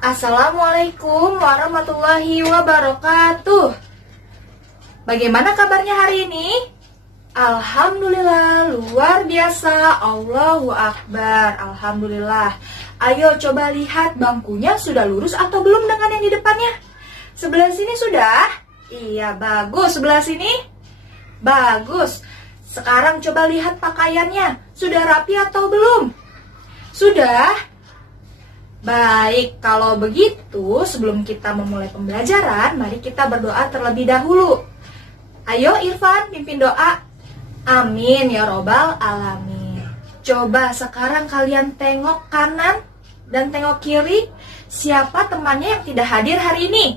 Assalamualaikum warahmatullahi wabarakatuh. Bagaimana kabarnya hari ini? Alhamdulillah, luar biasa. Allahu Akbar. Alhamdulillah. Ayo coba lihat bangkunya sudah lurus atau belum dengan yang di depannya. Sebelah sini sudah? Iya, bagus. Sebelah sini? Bagus. Sekarang coba lihat pakaiannya. Sudah rapi atau belum? Sudah? Baik, kalau begitu sebelum kita memulai pembelajaran, mari kita berdoa terlebih dahulu. Ayo Irfan, pimpin doa. Amin ya robbal alamin. Coba sekarang kalian tengok kanan dan tengok kiri. Siapa temannya yang tidak hadir hari ini?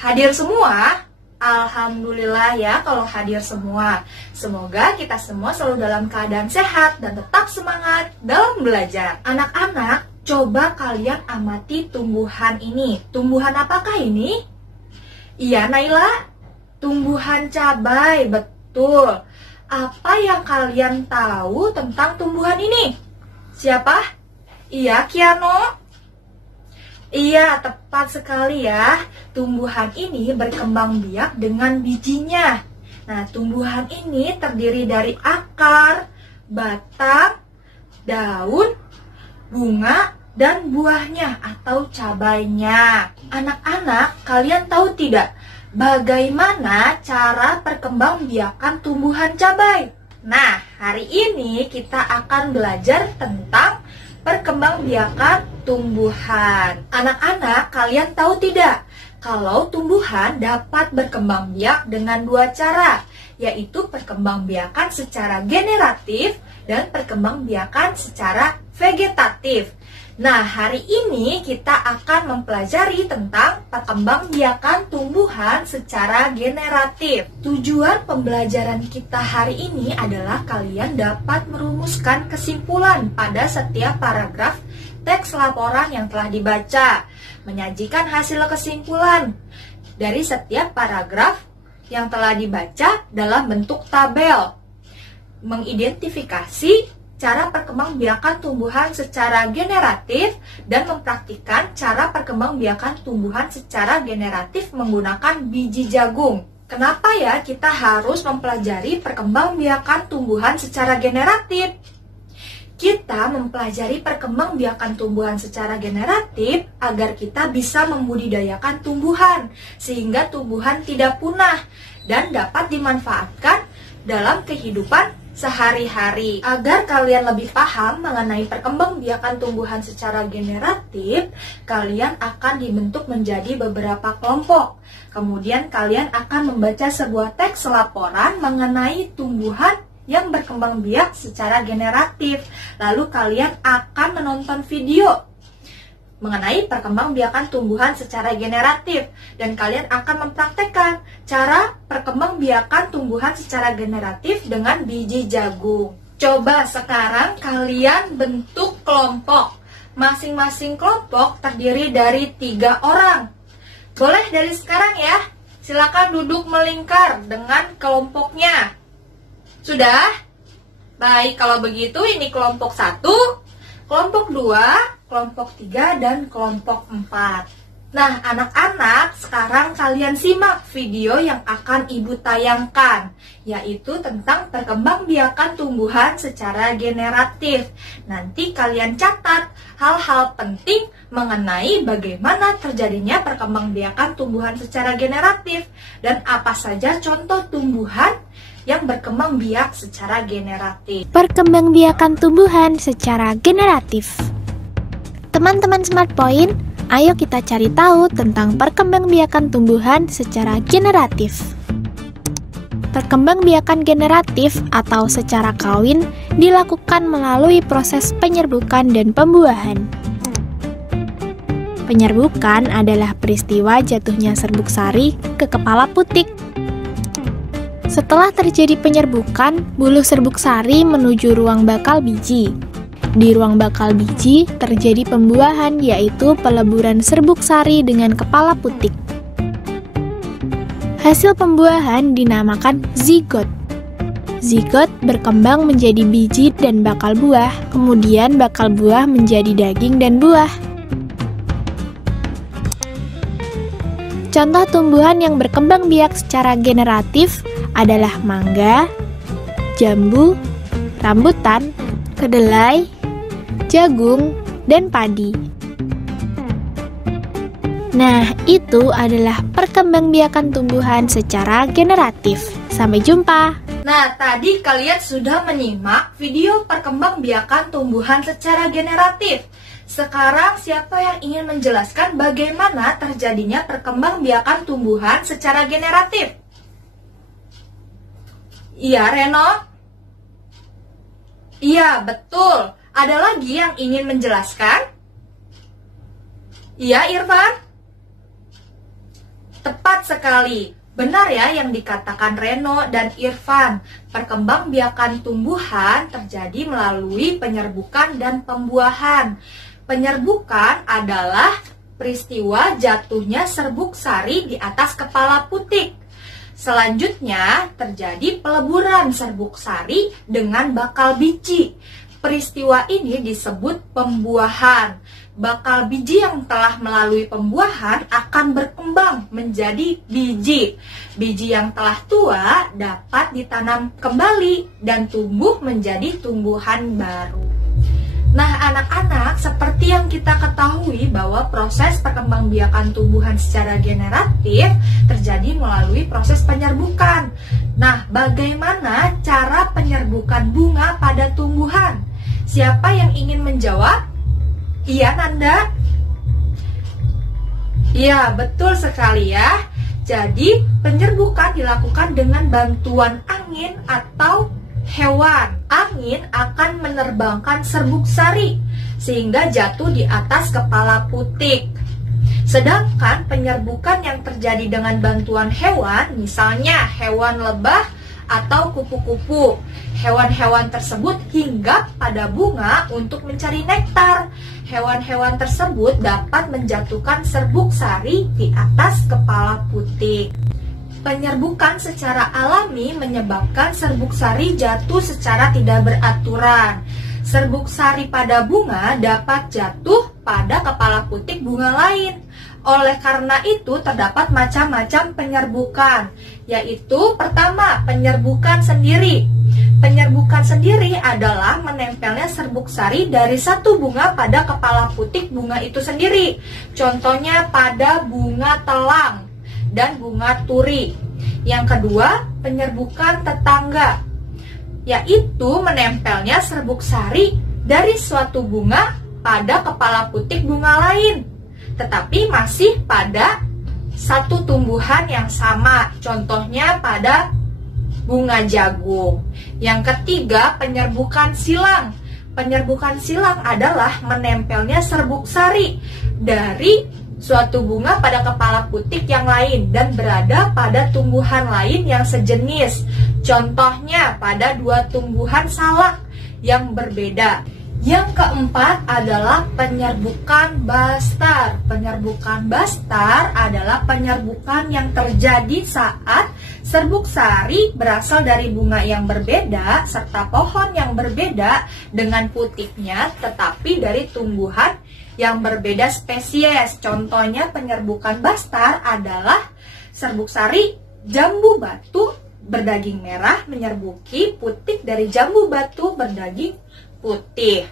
Hadir semua? Alhamdulillah ya kalau hadir semua. Semoga kita semua selalu dalam keadaan sehat dan tetap semangat dalam belajar. Anak-anak, coba kalian amati tumbuhan ini. Tumbuhan apakah ini? Iya Naila, tumbuhan cabai, betul. Apa yang kalian tahu tentang tumbuhan ini? Siapa? Iya, Kiano. Iya, tepat sekali ya. Tumbuhan ini berkembang biak dengan bijinya. Nah, tumbuhan ini terdiri dari akar, batang, daun, bunga, dan buahnya atau cabainya. Anak-anak, kalian tahu tidak bagaimana cara perkembangbiakan tumbuhan cabai? Nah, hari ini kita akan belajar tentang perkembangbiakan tumbuhan. Anak-anak, kalian tahu tidak kalau tumbuhan dapat berkembang biak dengan dua cara, yaitu perkembangbiakan secara generatif dan perkembangbiakan secara vegetatif. Nah, hari ini kita akan mempelajari tentang perkembangbiakan tumbuhan secara generatif. Tujuan pembelajaran kita hari ini adalah kalian dapat merumuskan kesimpulan pada setiap paragraf teks laporan yang telah dibaca, menyajikan hasil kesimpulan dari setiap paragraf yang telah dibaca dalam bentuk tabel, mengidentifikasi cara perkembangbiakan tumbuhan secara generatif dan mempraktikkan cara perkembangbiakan tumbuhan secara generatif menggunakan biji jagung. Kenapa ya kita harus mempelajari perkembangbiakan tumbuhan secara generatif? Kita mempelajari perkembangbiakan tumbuhan secara generatif agar kita bisa membudidayakan tumbuhan sehingga tumbuhan tidak punah dan dapat dimanfaatkan dalam kehidupan sehari-hari. Agar kalian lebih paham mengenai perkembangbiakan tumbuhan secara generatif, kalian akan dibentuk menjadi beberapa kelompok. Kemudian kalian akan membaca sebuah teks laporan mengenai tumbuhan yang berkembang biak secara generatif. Lalu kalian akan menonton video mengenai perkembangbiakan tumbuhan secara generatif dan kalian akan mempraktekkan cara perkembangbiakan tumbuhan secara generatif dengan biji jagung. Coba sekarang kalian bentuk kelompok. Masing-masing kelompok terdiri dari 3 orang. Boleh dari sekarang ya. Silakan duduk melingkar dengan kelompoknya. Sudah? Baik, kalau begitu ini kelompok 1, kelompok 2, kelompok 3, dan kelompok 4. Nah, anak-anak, sekarang kalian simak video yang akan Ibu tayangkan, yaitu tentang perkembangbiakan tumbuhan secara generatif. Nanti kalian catat hal-hal penting mengenai bagaimana terjadinya perkembangbiakan tumbuhan secara generatif dan apa saja contoh tumbuhan yang berkembang biak secara generatif. Perkembangbiakan tumbuhan secara generatif. Teman-teman Smart Point, ayo kita cari tahu tentang perkembangbiakan tumbuhan secara generatif. Perkembangbiakan generatif atau secara kawin dilakukan melalui proses penyerbukan dan pembuahan. Penyerbukan adalah peristiwa jatuhnya serbuk sari ke kepala putik. Setelah terjadi penyerbukan, buluh serbuk sari menuju ruang bakal biji. Di ruang bakal biji terjadi pembuahan, yaitu peleburan serbuk sari dengan kepala putik. Hasil pembuahan dinamakan zigot. Zigot berkembang menjadi biji dan bakal buah, kemudian bakal buah menjadi daging dan buah. Contoh tumbuhan yang berkembang biak secara generatif adalah mangga, jambu, rambutan, kedelai, jagung, dan padi. Nah, itu adalah perkembangbiakan tumbuhan secara generatif. Sampai jumpa. Nah, tadi kalian sudah menyimak video perkembangbiakan tumbuhan secara generatif. Sekarang siapa yang ingin menjelaskan bagaimana terjadinya perkembangbiakan tumbuhan secara generatif? Iya, Reno? Iya, betul. Ada lagi yang ingin menjelaskan? Iya, Irfan? Tepat sekali. Benar ya yang dikatakan Reno dan Irfan. Perkembangbiakan tumbuhan terjadi melalui penyerbukan dan pembuahan. Penyerbukan adalah peristiwa jatuhnya serbuk sari di atas kepala putik. Selanjutnya terjadi peleburan serbuk sari dengan bakal biji. Peristiwa ini disebut pembuahan. Bakal biji yang telah melalui pembuahan akan berkembang menjadi biji. Biji yang telah tua dapat ditanam kembali dan tumbuh menjadi tumbuhan baru. Nah, anak-anak, seperti yang kita ketahui bahwa proses perkembangbiakan tumbuhan secara generatif terjadi melalui proses penyerbukan. Nah, bagaimana cara penyerbukan bunga pada tumbuhan? Siapa yang ingin menjawab? Iya, Nanda? Iya, betul sekali ya. Jadi, penyerbukan dilakukan dengan bantuan angin atau hewan. Angin akan menerbangkan serbuk sari sehingga jatuh di atas kepala putik. Sedangkan penyerbukan yang terjadi dengan bantuan hewan, misalnya hewan lebah atau kupu-kupu. Hewan-hewan tersebut hinggap pada bunga untuk mencari nektar. Hewan-hewan tersebut dapat menjatuhkan serbuk sari di atas kepala putik. Penyerbukan secara alami menyebabkan serbuk sari jatuh secara tidak beraturan. Serbuk sari pada bunga dapat jatuh pada kepala putik bunga lain. Oleh karena itu terdapat macam-macam penyerbukan, yaitu pertama, penyerbukan sendiri. Penyerbukan sendiri adalah menempelnya serbuk sari dari satu bunga pada kepala putik bunga itu sendiri. Contohnya pada bunga telang dan bunga turi. Yang kedua, penyerbukan tetangga, yaitu menempelnya serbuk sari dari suatu bunga pada kepala putik bunga lain, tetapi masih pada satu tumbuhan yang sama. Contohnya pada bunga jagung. Yang ketiga, penyerbukan silang. Penyerbukan silang adalah menempelnya serbuk sari dari suatu bunga pada kepala putik yang lain dan berada pada tumbuhan lain yang sejenis. Contohnya pada dua tumbuhan salak yang berbeda. Yang keempat adalah penyerbukan bastar. Penyerbukan bastar adalah penyerbukan yang terjadi saat serbuk sari berasal dari bunga yang berbeda serta pohon yang berbeda dengan putiknya, tetapi dari tumbuhan yang berbeda spesies. Contohnya penyerbukan bastar adalah serbuk sari jambu batu berdaging merah menyerbuki putik dari jambu batu berdaging putih.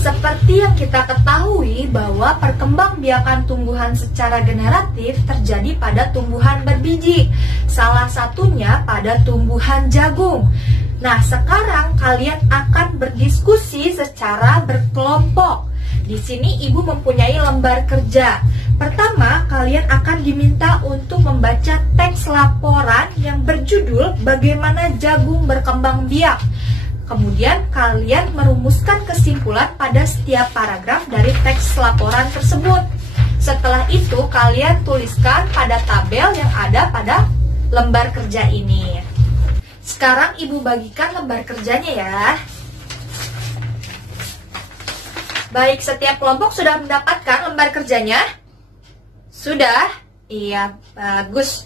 Seperti yang kita ketahui bahwa perkembangbiakan tumbuhan secara generatif terjadi pada tumbuhan berbiji. Salah satunya pada tumbuhan jagung. Nah, sekarang kalian akan berdiskusi secara berkelompok. Di sini ibu mempunyai lembar kerja. Pertama, kalian akan diminta untuk membaca teks laporan yang berjudul Bagaimana Jagung Berkembang Biak. Kemudian kalian merumuskan kesimpulan pada setiap paragraf dari teks laporan tersebut. Setelah itu kalian tuliskan pada tabel yang ada pada lembar kerja ini. Sekarang ibu bagikan lembar kerjanya ya. Baik, setiap kelompok sudah mendapatkan lembar kerjanya? Sudah? Iya, bagus.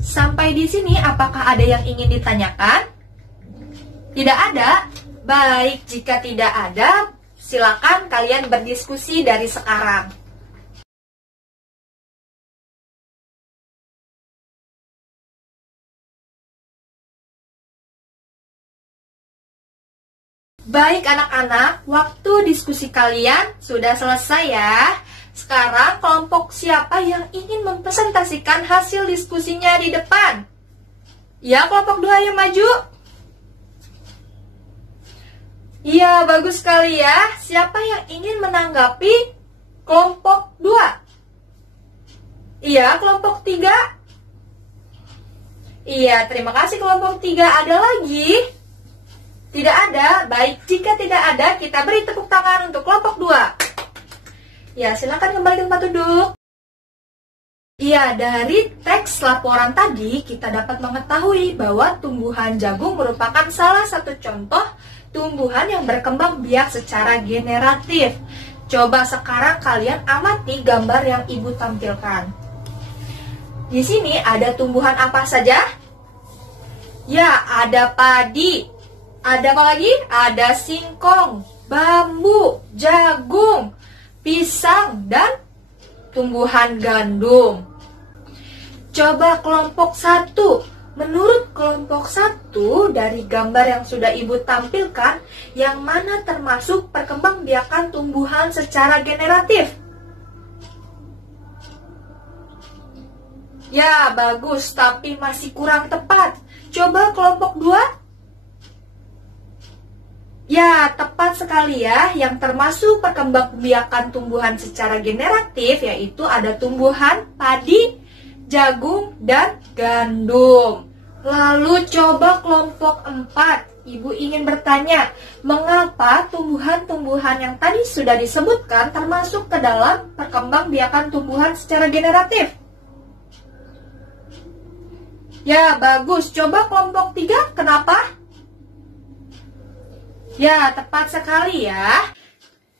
Sampai di sini apakah ada yang ingin ditanyakan? Tidak ada? Baik, jika tidak ada, silakan kalian berdiskusi dari sekarang. Baik anak-anak, waktu diskusi kalian sudah selesai ya. Sekarang kelompok siapa yang ingin mempresentasikan hasil diskusinya di depan? Ya, kelompok 2 ayo maju. Iya, bagus sekali ya. Siapa yang ingin menanggapi kelompok 2? Iya, kelompok 3. Iya, terima kasih kelompok 3. Ada lagi? Tidak ada. Baik, jika tidak ada, kita beri tepuk tangan untuk kelompok 2. Ya, silakan kembali ke tempat duduk. Iya, dari teks laporan tadi kita dapat mengetahui bahwa tumbuhan jagung merupakan salah satu contoh tumbuhan yang berkembang biak secara generatif. Coba sekarang kalian amati gambar yang Ibu tampilkan. Di sini ada tumbuhan apa saja? Ya, ada padi. Ada apa lagi? Ada singkong, bambu, jagung, pisang, dan tumbuhan gandum. Coba kelompok 1. Menurut kelompok 1 dari gambar yang sudah Ibu tampilkan, yang mana termasuk perkembangbiakan tumbuhan secara generatif? Ya, bagus, tapi masih kurang tepat. Coba kelompok 2. Ya, tepat sekali ya. Yang termasuk perkembangbiakan tumbuhan secara generatif yaitu ada tumbuhan padi, jagung, dan gandum. Lalu coba kelompok 4. Ibu ingin bertanya, mengapa tumbuhan-tumbuhan yang tadi sudah disebutkan termasuk ke dalam perkembangbiakan tumbuhan secara generatif? Ya, bagus. Coba kelompok 3, kenapa? Ya, tepat sekali ya.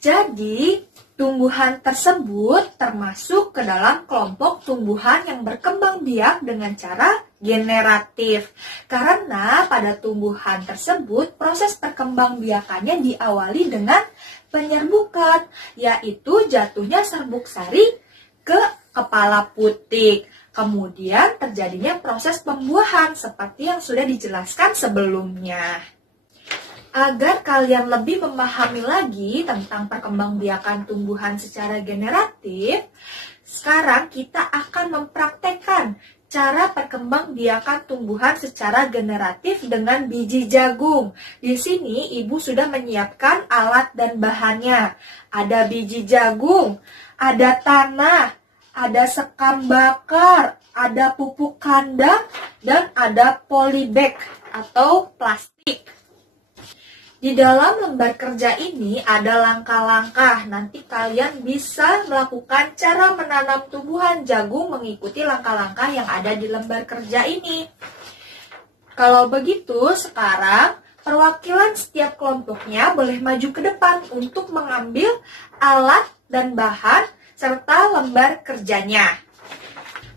Jadi, tumbuhan tersebut termasuk ke dalam kelompok tumbuhan yang berkembang biak dengan cara generatif. Karena pada tumbuhan tersebut, proses perkembangbiakannya diawali dengan penyerbukan, yaitu jatuhnya serbuk sari ke kepala putik. Kemudian terjadinya proses pembuahan seperti yang sudah dijelaskan sebelumnya. Agar kalian lebih memahami lagi tentang perkembangbiakan tumbuhan secara generatif, sekarang kita akan mempraktekkan cara perkembangbiakan tumbuhan secara generatif dengan biji jagung. Di sini Ibu sudah menyiapkan alat dan bahannya. Ada biji jagung, ada tanah, ada sekam bakar, ada pupuk kandang, dan ada polybag atau plastik. Di dalam lembar kerja ini ada langkah-langkah. Nanti kalian bisa melakukan cara menanam tumbuhan jagung mengikuti langkah-langkah yang ada di lembar kerja ini. Kalau begitu, sekarang perwakilan setiap kelompoknya boleh maju ke depan untuk mengambil alat dan bahan serta lembar kerjanya.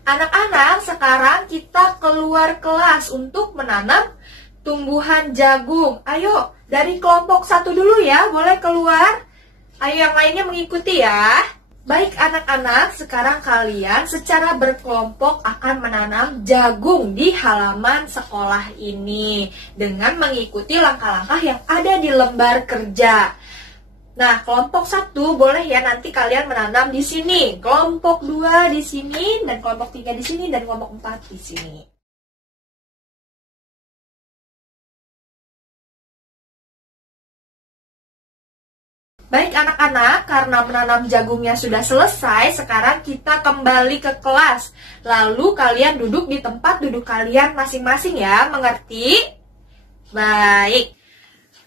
Anak-anak, sekarang kita keluar kelas untuk menanam tumbuhan jagung. Ayo, dari kelompok 1 dulu ya, boleh keluar. Ayo yang lainnya mengikuti ya. Baik anak-anak, sekarang kalian secara berkelompok akan menanam jagung di halaman sekolah ini dengan mengikuti langkah-langkah yang ada di lembar kerja. Nah, kelompok 1 boleh ya nanti kalian menanam di sini. Kelompok 2 di sini, dan kelompok 3 di sini, dan kelompok 4 di sini. Baik anak-anak, karena menanam jagungnya sudah selesai, sekarang kita kembali ke kelas. Lalu kalian duduk di tempat duduk kalian masing-masing ya, mengerti? Baik.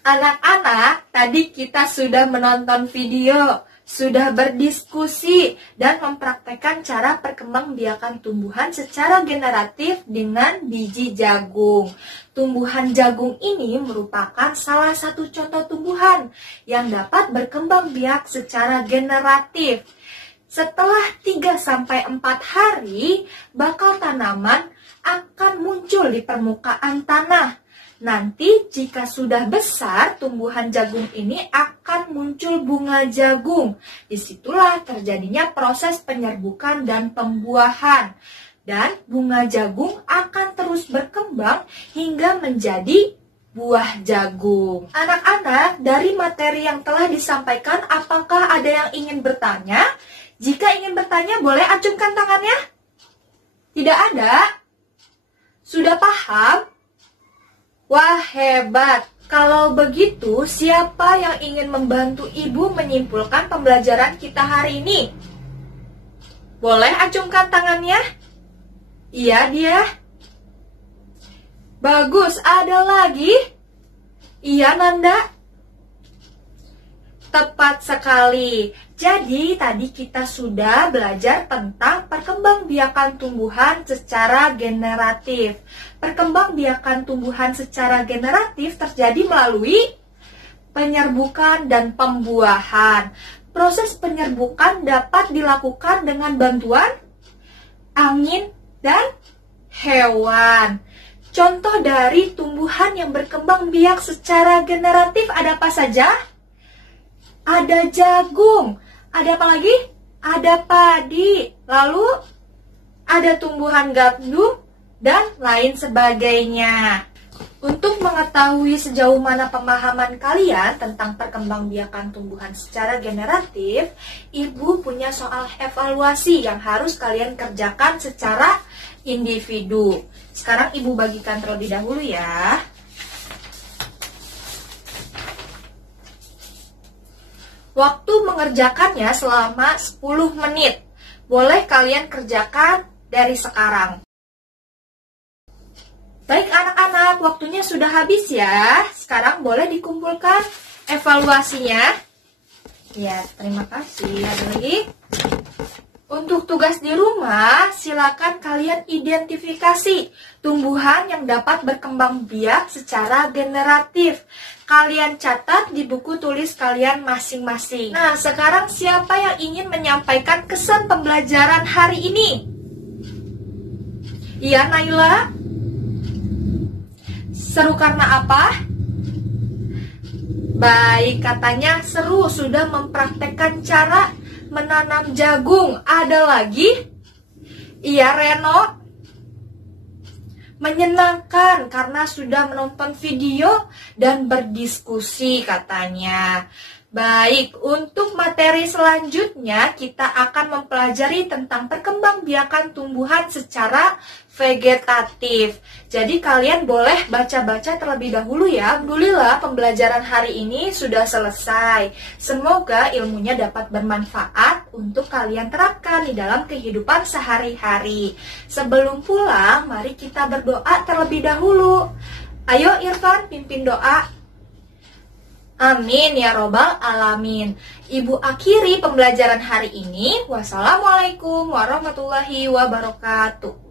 Anak-anak, tadi kita sudah menonton video, sudah berdiskusi, dan mempraktekkan cara perkembangbiakan tumbuhan secara generatif dengan biji jagung. Tumbuhan jagung ini merupakan salah satu contoh tumbuhan yang dapat berkembang biak secara generatif. Setelah 3-4 hari, bakal tanaman akan muncul di permukaan tanah. Nanti jika sudah besar, tumbuhan jagung ini akan muncul bunga jagung. Disitulah terjadinya proses penyerbukan dan pembuahan. Dan bunga jagung akan terus berkembang hingga menjadi buah jagung. Anak-anak, dari materi yang telah disampaikan, apakah ada yang ingin bertanya? Jika ingin bertanya, boleh acungkan tangannya. Tidak ada? Sudah paham? Wah, hebat. Kalau begitu, siapa yang ingin membantu Ibu menyimpulkan pembelajaran kita hari ini? Boleh acungkan tangannya? Iya, dia. Bagus, ada lagi? Iya, Nanda. Tepat sekali. Jadi, tadi kita sudah belajar tentang perkembangbiakan tumbuhan secara generatif. Perkembangbiakan tumbuhan secara generatif terjadi melalui penyerbukan dan pembuahan. Proses penyerbukan dapat dilakukan dengan bantuan angin dan hewan. Contoh dari tumbuhan yang berkembang biak secara generatif ada apa saja? Ada jagung. Ada apa lagi? Ada padi. Lalu ada tumbuhan gandum dan lain sebagainya. Untuk mengetahui sejauh mana pemahaman kalian tentang perkembangbiakan tumbuhan secara generatif, Ibu punya soal evaluasi yang harus kalian kerjakan secara individu. Sekarang Ibu bagikan terlebih dahulu ya. Waktu mengerjakannya selama 10 menit. Boleh kalian kerjakan dari sekarang. Baik anak-anak, waktunya sudah habis ya. Sekarang boleh dikumpulkan evaluasinya. Ya, terima kasih. Ada lagi? Untuk tugas di rumah, silakan kalian identifikasi tumbuhan yang dapat berkembang biak secara generatif. Kalian catat di buku tulis kalian masing-masing. Nah, sekarang siapa yang ingin menyampaikan kesan pembelajaran hari ini? Iya, Naila? Seru karena apa? Baik, katanya seru sudah mempraktekkan cara menanam jagung. Ada lagi? Iya, Reno. Menyenangkan karena sudah menonton video dan berdiskusi katanya. Baik, untuk materi selanjutnya kita akan mempelajari tentang perkembangbiakan tumbuhan secara vegetatif. Jadi kalian boleh baca-baca terlebih dahulu ya. Alhamdulillah pembelajaran hari ini sudah selesai. Semoga ilmunya dapat bermanfaat untuk kalian terapkan di dalam kehidupan sehari-hari. Sebelum pulang, mari kita berdoa terlebih dahulu. Ayo Irfan, pimpin doa. Amin ya robbal alamin. Ibu akhiri pembelajaran hari ini. Wassalamualaikum warahmatullahi wabarakatuh.